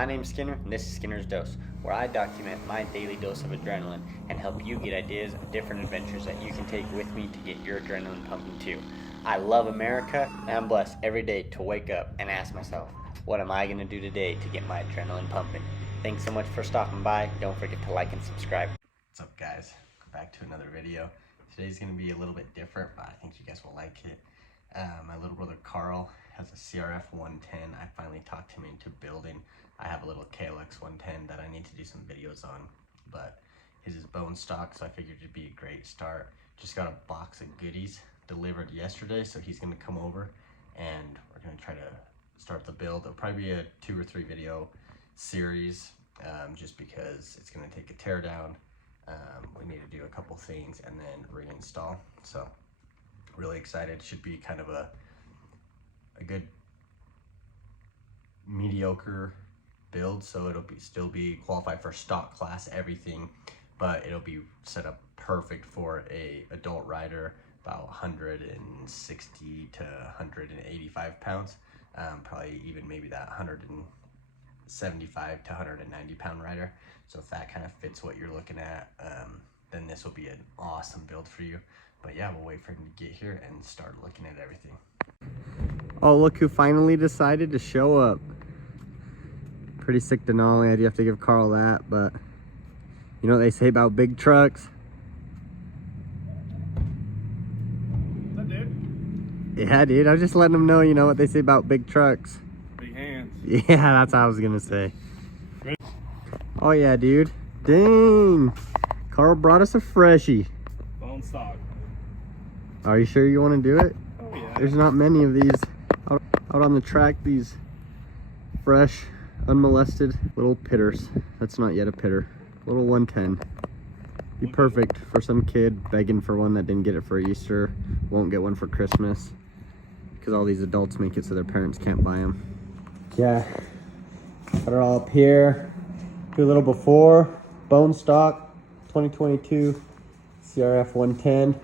My name's Skinner, and this is Skinner's Dose, where I document my daily dose of adrenaline and help you get ideas of different adventures that you can take with me to get your adrenaline pumping too. I love America, and I'm blessed every day to wake up and ask myself, what am I going to do today to get my adrenaline pumping? Thanks so much for stopping by. Don't forget to like and subscribe. What's up, guys? Welcome back to another video. Today's going to be a little bit different, but I think you guys will like it. My little brother Karl has a CRF 110. I finally talked him into building. I have a little KLX 110 that I need to do some videos on, but his is bone stock, so I figured it'd be a great start. Just got a box of goodies delivered yesterday, so he's going to come over and we're going to try to start the build. It'll probably be a 2 or 3 video series, just because it's going to take a tear down. We need to do a couple things and then reinstall. So really excited. Should be kind of a good mediocre build, so it'll still be qualified for stock class everything, but it'll be set up perfect for a adult rider about 160 to 185 pounds, probably even maybe that 175 to 190 pound rider. So if that kind of fits what you're looking at, then this will be an awesome build for you. But yeah, we'll wait for him to get here and start looking at everything. Oh, look who finally decided to show up. Pretty sick Denali. I do have to give Karl that, but you know what they say about big trucks? What's up, dude? Yeah, dude. I was just letting them know, you know what they say about big trucks. Big hands. Yeah, that's what I was gonna say. Ready? Oh yeah, dude. Dang. Karl brought us a freshie. Bone stock. Are you sure you want to do it? Oh yeah. There's not many of these out on the track. These fresh, unmolested little pitters. That's not yet a pitter. Little 110. Be perfect for some kid begging for one that didn't get it for Easter, won't get one for Christmas, because all these adults make it so their parents can't buy them. Yeah, got it all up here. Do a little before. Bone stock, 2022 CRF 110.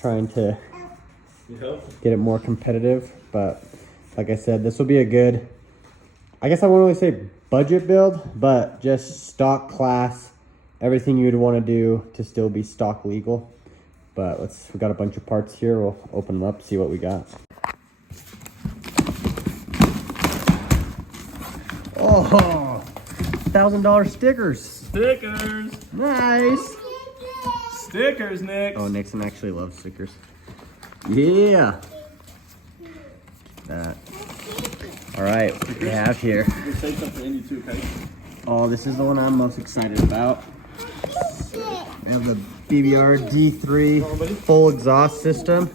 Trying to get it more competitive, but like I said, this will be a good, I guess I won't really say budget build, but just stock class, everything you'd want to do to still be stock legal. But we got a bunch of parts here. We'll open them up, see what we got. Oh, $1,000 stickers. Stickers. Nice. Stickers, Nick. Oh, Nixon actually loves stickers. Yeah. That. All right, what do we have here? We'll take some for Indy too, okay? Oh, this is the one I'm most excited about. We have the BBR D3 full exhaust system.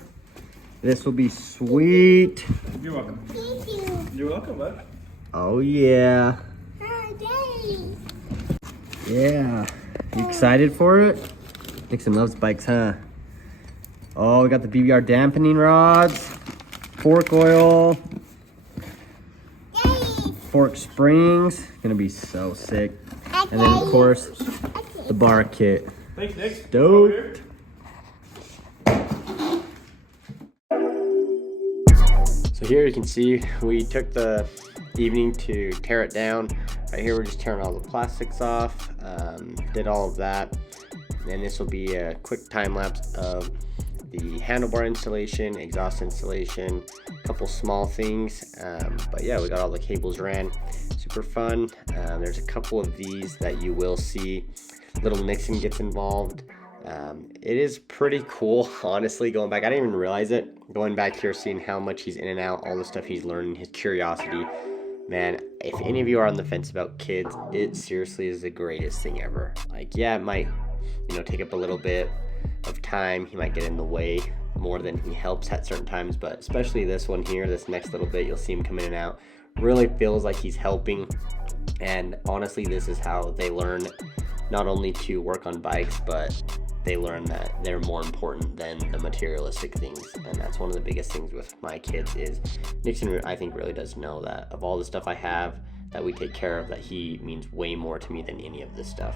This will be sweet. You're welcome. Thank you. You're welcome, bud. Oh yeah. Hi, Daddy. Yeah. You excited for it? Nixon loves bikes, huh? Oh, we got the BBR dampening rods, fork oil, Daddy. fork springs. Gonna be so sick. And then of course the bar kit. Thanks, Nick. Stoked. So here you can see we took the evening to tear it down. Right here we're just tearing all the plastics off. Did all of that. And this will be a quick time lapse of the handlebar installation, exhaust installation, a couple small things. But yeah, we got all the cables ran. Super fun. There's a couple of these that you will see. Little Nixon gets involved. It is pretty cool, honestly, going back. I didn't even realize it. Going back here, seeing how much he's in and out, all the stuff he's learning, his curiosity. Man, if any of you are on the fence about kids, it seriously is the greatest thing ever. Like, yeah, it might, you know, take up a little bit of time. He might get in the way more than he helps at certain times, but especially this one here, this next little bit, you'll see him come in and out. Really feels like he's helping. And honestly, this is how they learn not only to work on bikes, but they learn that they're more important than the materialistic things. And that's one of the biggest things with my kids is Nixon, I think, really does know that of all the stuff I have that we take care of, that he means way more to me than any of this stuff.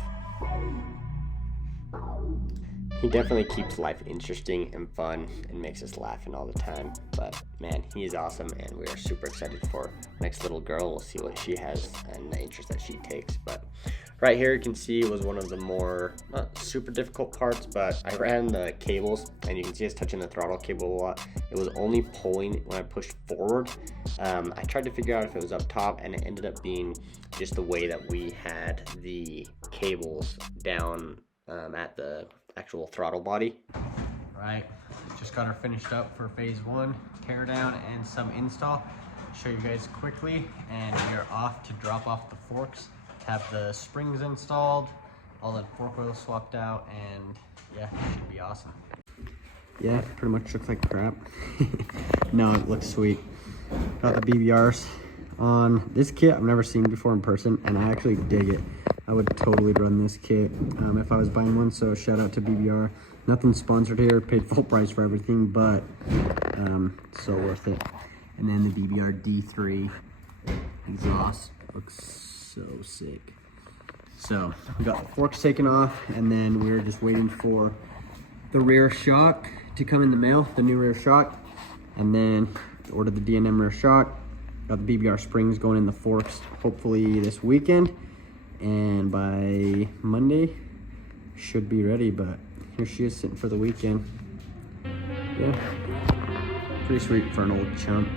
He definitely keeps life interesting and fun and makes us laughing all the time. But man, he is awesome, and we are super excited for next little girl. We'll see what she has and the interest that she takes. But right here you can see was one of the more not super difficult parts, but I ran the cables and you can see us touching the throttle cable a lot. It was only pulling when I pushed forward. I tried to figure out if it was up top, and it ended up being just the way that we had the cables down at the actual throttle body. Right, just got her finished up for phase 1, tear down and some install. Show you guys quickly, and we are off to drop off the forks, have the springs installed, all the fork oil swapped out, and yeah, it should be awesome. Yeah, pretty much looks like crap. No, it looks sweet. Got the BBRs on this kit I've never seen before in person, and I actually dig it. I would totally run this kit if I was buying one, so shout out to BBR. Nothing sponsored here, paid full price for everything, but so worth it. And then the BBR D3 exhaust looks so sick. So we got the forks taken off, and then we're just waiting for the rear shock to come in the mail, the new rear shock, and then ordered the D&M rear shock. Got the BBR springs going in the forks hopefully this weekend, and by Monday should be ready. But here she is sitting for the weekend. Yeah, pretty sweet for an old chump.